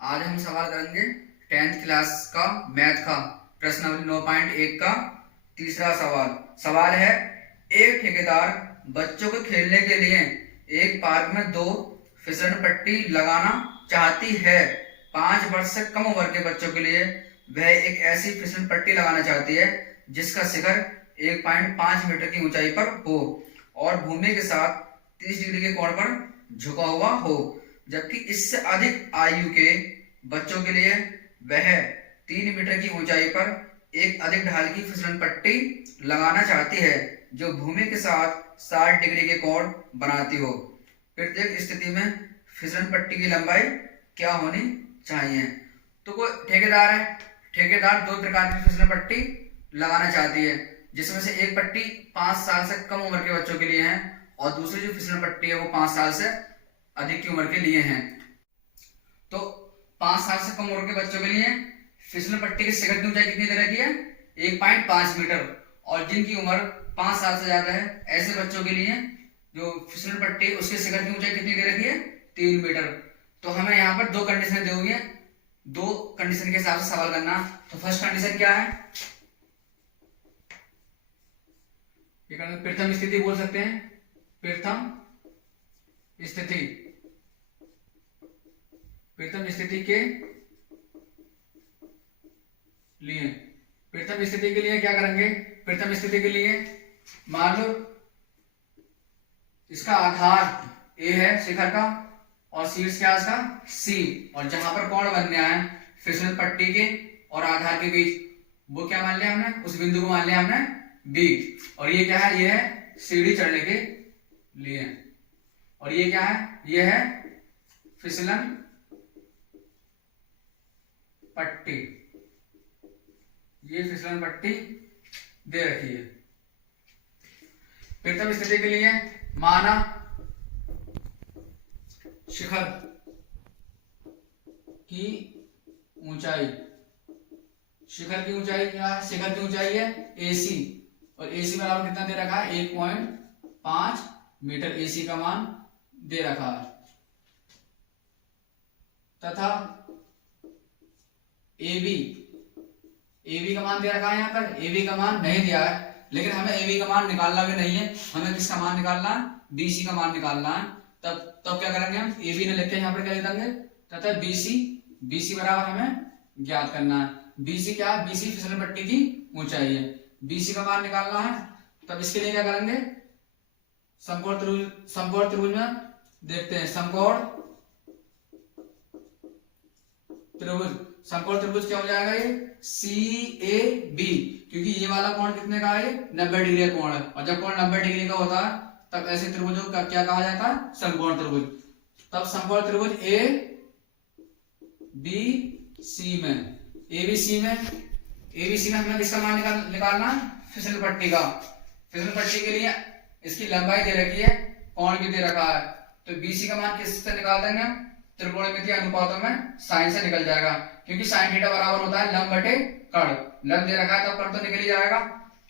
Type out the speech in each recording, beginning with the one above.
आज हम सवाल करेंगे 10th क्लास का मैथ का प्रश्नावली 9.1 का तीसरा सवाल। सवाल है, एक ठेकेदार बच्चों को खेलने के लिए एक पार्क में 2 फिसल पट्टी लगाना चाहती है। 5 वर्ष से कम उम्र के बच्चों के लिए वह एक ऐसी फिसल पट्टी लगाना चाहती है जिसका शिखर 1.5 मीटर की ऊंचाई पर हो और भूमि के साथ 30 डिग्री के कोण पर झुका हुआ हो, जबकि इससे अधिक आयु के बच्चों के लिए वह 3 मीटर की ऊंचाई पर एक अधिक ढाल की फिसलन पट्टी लगाना चाहती है जो भूमि के साथ 60 डिग्री के कोण बनाती हो। प्रत्येक स्थिति में फिसलन पट्टी की लंबाई क्या होनी चाहिए? तो कोई ठेकेदार है, ठेकेदार 2 प्रकार की फिसलन पट्टी लगाना चाहती है, जिसमें से एक पट्टी 5 साल से कम उम्र के बच्चों के लिए है और दूसरी जो फिसलन पट्टी है वो 5 साल से अधिक की उम्र के लिए हैं। तो 5 साल से कम उम्र के बच्चों के लिए फिसलन पट्टी की शिखर की ऊंचाई कितनी दे रखी है? 1.5 मीटर। और जिनकी उम्र 5 साल से ज्यादा है ऐसे बच्चों के लिए जो फिसलन पट्टी उसके शिखर की ऊंचाई कितनी दे रखी है? 3 मीटर। तो हमें यहाँ पर 2 कंडीशन दी हुई है, 2 कंडीशन के हिसाब से सवाल करना। तो फर्स्ट कंडीशन क्या है? प्रथम स्थिति बोल सकते हैं, प्रथम स्थिति के लिए, प्रथम स्थिति के लिए क्या करेंगे? प्रथम स्थिति के लिए मान लो इसका आधार ए है शिखर का और शीर्ष क्या है इसका सी, और जहां पर कोण बनना है फिसलन पट्टी के और आधार के बीच वो क्या मान लिया हमने? उस बिंदु को मान लिया हमने बी। और ये क्या है? ये है सीढ़ी चढ़ने के लिए। और ये क्या है? ये है फिसलन पट्टी। ये फिसलन पट्टी दे रखी है। प्रथम स्थिति के लिए माना शिखर की ऊंचाई, शिखर की ऊंचाई क्या है? शिखर की ऊंचाई है AC और AC बराबर कितना दे रखा है? 1.5 मीटर AC का मान दे रखा है। तथा AB का मान दे रखा है। यहाँ पर AB का मान नहीं दिया है, लेकिन हमें AB का मान निकालना भी नहीं है, हमें किसका मान निकालना है? BC का मान निकालना है। तब क्या करेंगे हम? AB ने लिख के यहाँ पर क्या लिख देंगे? तथा BC बराबर हमें ज्ञात करना है। BC क्या है? BC फिसलन पट्टी की ऊंचाई है, BC का मान निकालना है। तब इसके लिए क्या करेंगे? समकोण त्रिभुज में देखते हैं। समकोण त्रिभुज क्या हो जाएगा? ये CAB, क्योंकि ये वाला कोण कितने का है? 90 डिग्री का कोण है, और जब कोण 90 डिग्री का होता है तब ऐसे त्रिभुजों का क्या कहा जाता है? समकोण त्रिभुज। तब समकोण त्रिभुज ABC में हमें किसका मान निकालना? फिसलन पट्टी का। फिसलन पट्टी के लिए इसकी लंबाई दे रखी है, कोण भी दे रखा है। तो BC का मान किससे निकाल देंगे? त्रिकोणमितीय अनुपातों में साइन से निकल जाएगा, क्योंकि साइन थीटा बराबर होता है लंब बटे कर्ण। लंब दे रखा है तब कर्ण तो निकल ही जाएगा।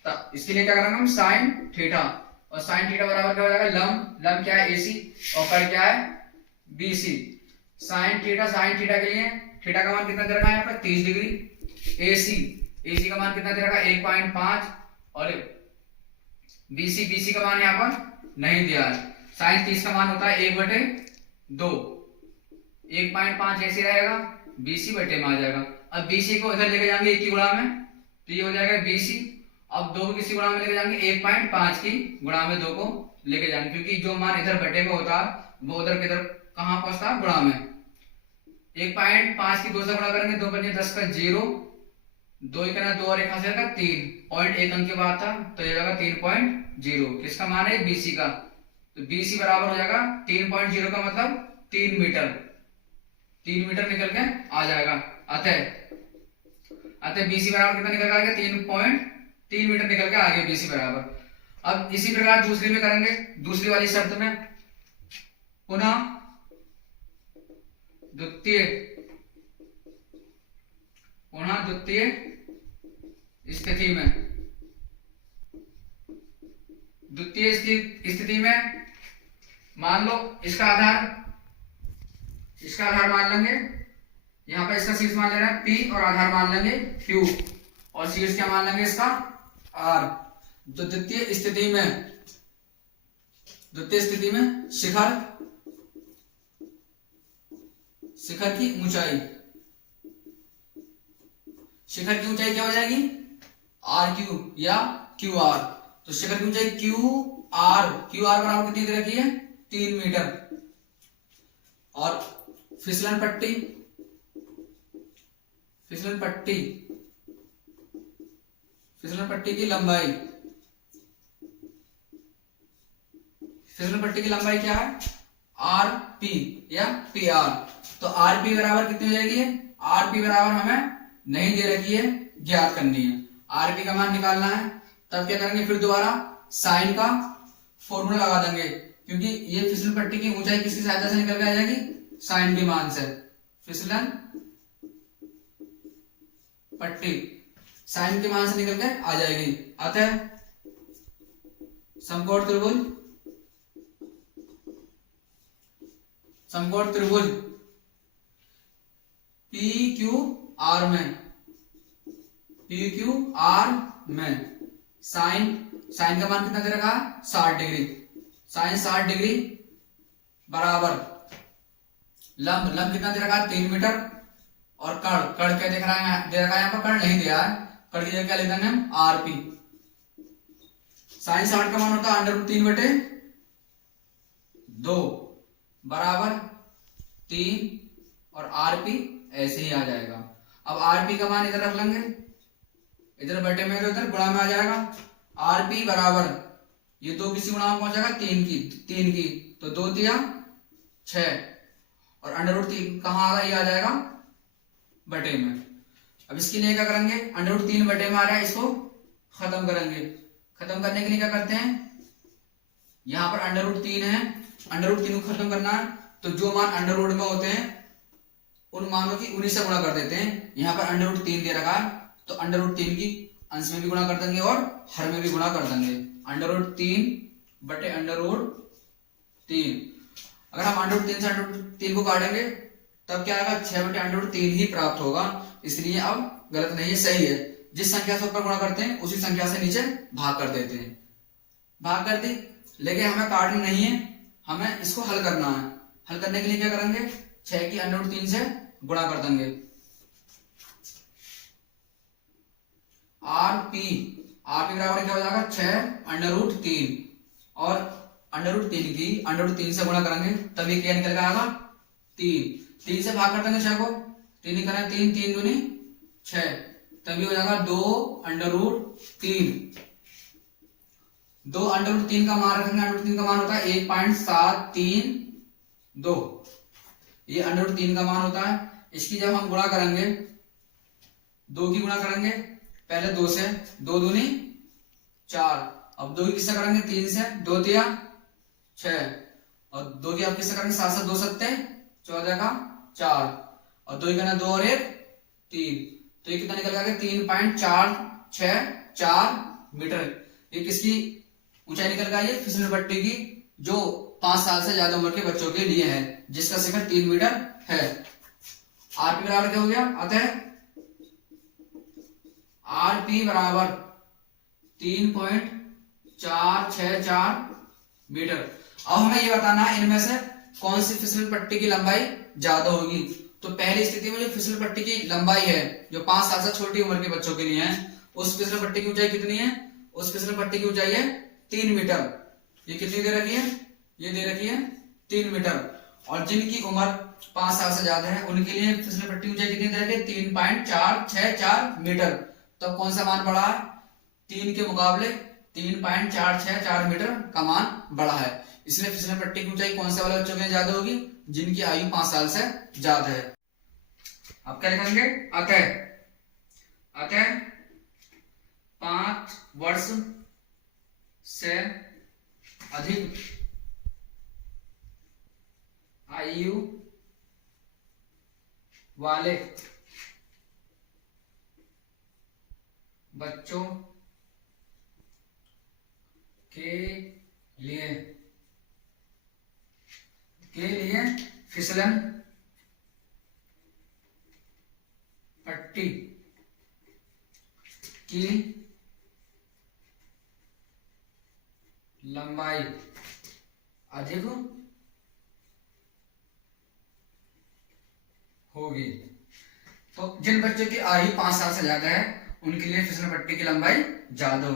तब इसके लिए क्या करेंगे हम? साइन थीटा, और साइन थीटा बराबर क्या हो जाएगा? लंब क्या है? AC और कर्ण क्या है? BC। साइन थीटा के लिए थीटा का मान कितना दे रखा है? यहाँ पर 30 डिग्री। AC का मान कितना दे रखा है? 1.5। और BC का मान यहाँ पर नहीं दिया है। साइन 30 का मान होता है 1/2। 1.5 ऐसे रहेगा, BC बटे में आ जाएगा। अब BC को इधर लेके जाएंगे 1 की गुणा में, तो ये हो जाएगा BC। अब 2 को किसी गुणा में लेके जाएंगे? 1.5 की गुणा में 2 को लेके जाएंगे, क्योंकि जो मान इधर बटे में होता है वो उधर किधर कहाँ पहुंचता है? गुणा में। 1.5 की 2 से गुणा करेंगे, 2 बजे 10 का 0, 2 एक 2 और 1 हासिल का 3, पॉइंट 1 अंक के बाद था तो ये जाएगा 3.0। किसका मान है? BC का। तो BC बराबर हो जाएगा 3.0 का मतलब 3 मीटर। 3 मीटर निकल के आ जाएगा। अतः BC बराबर कितना निकल के आ गया? 3.3 मीटर निकल के आ गया BC बराबर। अब इसी प्रकार दूसरी में करेंगे, दूसरी वाली शर्त में पुनः द्वितीय स्थिति में मान लो इसका आधार मान लेंगे यहाँ पर इसका शीर्ष मान ले रहा है P और आधार मान लेंगे Q और शीर्ष क्या मान लेंगे इसका R। तो द्वितीय स्थिति में शिखर की ऊंचाई क्या हो जाएगी RQ या QR। तो शिखर की ऊंचाई QR बराबर कितनी दे रखी है 3 मीटर। और फिसलन पट्टी की लंबाई क्या है RP या PR। तो RP बराबर कितनी हो जाएगी? RP बराबर हमें नहीं दे रखी है, ज्ञात करनी है। RP का मान निकालना है। तब क्या करेंगे, फिर दोबारा साइन का फॉर्मूला लगा देंगे, क्योंकि ये फिसलन पट्टी की ऊंचाई किसकी सहायता से निकल के आ जाएगी? साइन के मान से। फिसलन पट्टी साइन के मान से निकल के आ जाएगी। अतः समकोण त्रिभुज PQR में साइन का मान कितना दे रखा है 60 डिग्री। साइन 60 डिग्री बराबर लंब कितना दे रखा है 3 मीटर। और कर्ण क्या दे रखा है यहाँ पर? कर्ण नहीं दिया है, कर्ण की जगह क्या लिख देंगे हम RP। साइन 60 का मान होता है √3/2 बराबर 3 और RP ऐसे ही आ जाएगा। अब RP का मान इधर रख लेंगे, इधर बटे में तो इधर गुणा में आ जाएगा। RP बराबर ये 2 किसी गुणा में पहुंच जाएगा 3 की, तो 2 दिया 6 और √3 कहाँ आ गया? ये आ जाएगा बटे में। अब इसके लिए क्या करेंगे, √3 बटे में आ रहा है, इसको खत्म करेंगे। खत्म करने के लिए क्या करते हैं, यहाँ पर √3 है, √3 को खत्म करना है तो जो मान अंडर रूट में होते हैं उन मानों की उन्हीं से गुणा कर देते हैं। यहाँ पर √3 दे रखा है तो √3 की अंश में भी गुणा कर देंगे और हर में भी गुणा कर देंगे। √3 बटे √3। अगर हम √3 से √3 को काटेंगे तब क्या आएगा? 6 बटे √3 ही प्राप्त होगा। इसलिए अब गलत नहीं है, सही है। जिस संख्या से ऊपर गुणा करते हैं उसी संख्या से नीचे भाग कर देते हैं। भाग कर दी, लेकिन हमें काटना नहीं है, हमें इसको हल करना है। हल करने के लिए क्या करेंगे, 6 की √3 से गुणा कर देंगे। RP बराबर क्या हो जाएगा 6 √3 और √3 की √3 से गुणा करेंगे तभी क्या निकल आएगा 3 से भाग कर देंगे 6 को, 3 ही करें 3 दूनी 6 तभी हो जाएगा 2 √3। 2 √3 का मान रखेंगे, √3 का मान होता है 1.732। ये √3 का मान होता है। इसकी जब हम गुणा करेंगे 2 की गुणा करेंगे पहले 2 से, 2 दूनी 4। अब 2 की किससे करेंगे 3 से, 2 दिया 6 और 2 की आप किससे करेंगे 7 से 2 सत्ते 14 का 4 और 2 करना 2 और 1 3, तो ये कितना निकल गया 3.464 मीटर। ये किसकी ऊंचाई निकल गई है? फिसलन पट्टी की, जो 5 साल से ज्यादा उम्र के बच्चों के लिए है, जिसका शिखर 3 मीटर है। RP बराबर क्या हो गया? अतः RP बराबर 3.464 मीटर। अब हमें ये बताना है इनमें से कौन सी फिसलन पट्टी की लंबाई ज्यादा होगी। तो पहली स्थिति में जो फिसलन पट्टी की लंबाई है, जो 5 साल से छोटी उम्र के बच्चों के लिए है, उस फिसलन पट्टी की ऊंचाई कितनी है? उस फिसलन पट्टी की ऊंचाई है 3 मीटर। ये कितनी दे रखी है? ये दे रखी है 3 मीटर। और जिनकी उम्र 5 साल से ज्यादा है उनके लिए फिसलन पट्टी की ऊंचाई कितनी दे रखी है? 3.464 मीटर। तो कौन सा मान बढ़ा है? 3 के मुकाबले 3.464 मीटर का मान बढ़ा है। इसलिए फिसलन पट्टी की ऊंचाई कौन से वाले बच्चों के लिए ज्यादा होगी? जिनकी आयु 5 साल से ज्यादा है। अब क्या लिखेंगे? अतः 5 वर्ष से अधिक आयु वाले बच्चों के लिए फिसलन पट्टी की लंबाई अधिक होगी। तो जिन बच्चों की आयु 5 साल से ज्यादा है उनके लिए फिसल पट्टी की लंबाई ज्यादा होगी।